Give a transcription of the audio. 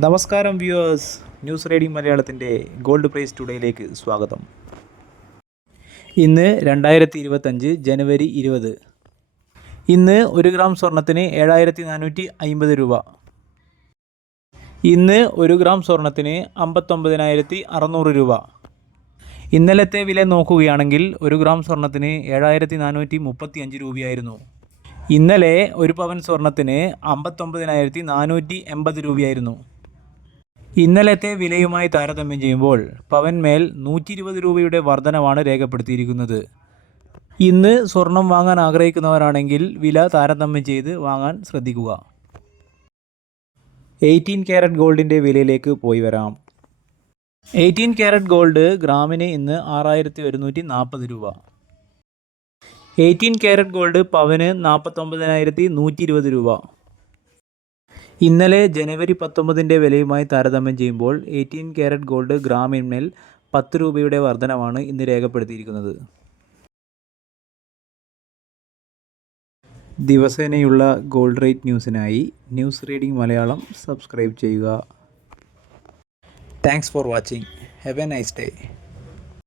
നമസ്കാരം viewers, news reading മലയാളത്തിൻ്റെ gold price ടുഡേയിലേക്ക് സ്വാഗതം. ഇന്ന് 2025 ജനുവരി 20. ഇന്ന് 1 ഗ്രാം സ്വർണത്തിന് 7450 രൂപ. ഇന്ന് 1 ഗ്രാം സ്വർണത്തിന് 59,600 രൂപ. ഇന്നലത്തെ വില നോക്കുകയാണെങ്കിൽ 1 ഗ്രാം സ്വർണത്തിന് 7435 രൂപയായിരുന്നു. ഇന്നലെ 1 പവൻ സ്വർണത്തിന് 59,480 രൂപയായിരുന്നു. ഇന്നലത്തെ വിലയുമായി താരതമ്യം ചെയ്യുമ്പോൾ പവൻമേൽ 120 രൂപയുടെ വർധനവാണ് രേഖപ്പെടുത്തിയിരിക്കുന്നത്. ഇന്ന് സ്വർണം വാങ്ങാൻ ആഗ്രഹിക്കുന്നവരാണെങ്കിൽ വില താരതമ്യം ചെയ്ത് വാങ്ങാൻ ശ്രദ്ധിക്കുക. 18 ക്യാരറ്റ് ഗോൾഡിൻ്റെ വിലയിലേക്ക് പോയി വരാം. 18 ക്യാരറ്റ് ഗോൾഡ് ഗ്രാമിന് ഇന്ന് 6140 രൂപ. 18 ക്യാരറ്റ് ഗോൾഡ് പവന് 49,120 രൂപ. ഇന്നലെ ജനുവരി 19 വിലയുമായി താരതമ്യം ചെയ്യുമ്പോൾ 18 ക്യാരറ്റ് ഗോൾഡ് ഗ്രാമിന്മേൽ 10 രൂപയുടെ വർധനവാണ് ഇന്ന് രേഖപ്പെടുത്തിയിരിക്കുന്നത്. ദിവസേനയുള്ള ഗോൾഡ് റേറ്റ് ന്യൂസിനായി ന്യൂസ് റീഡിംഗ് മലയാളം സബ്സ്ക്രൈബ് ചെയ്യുക. Thanks for watching. Have a nice day.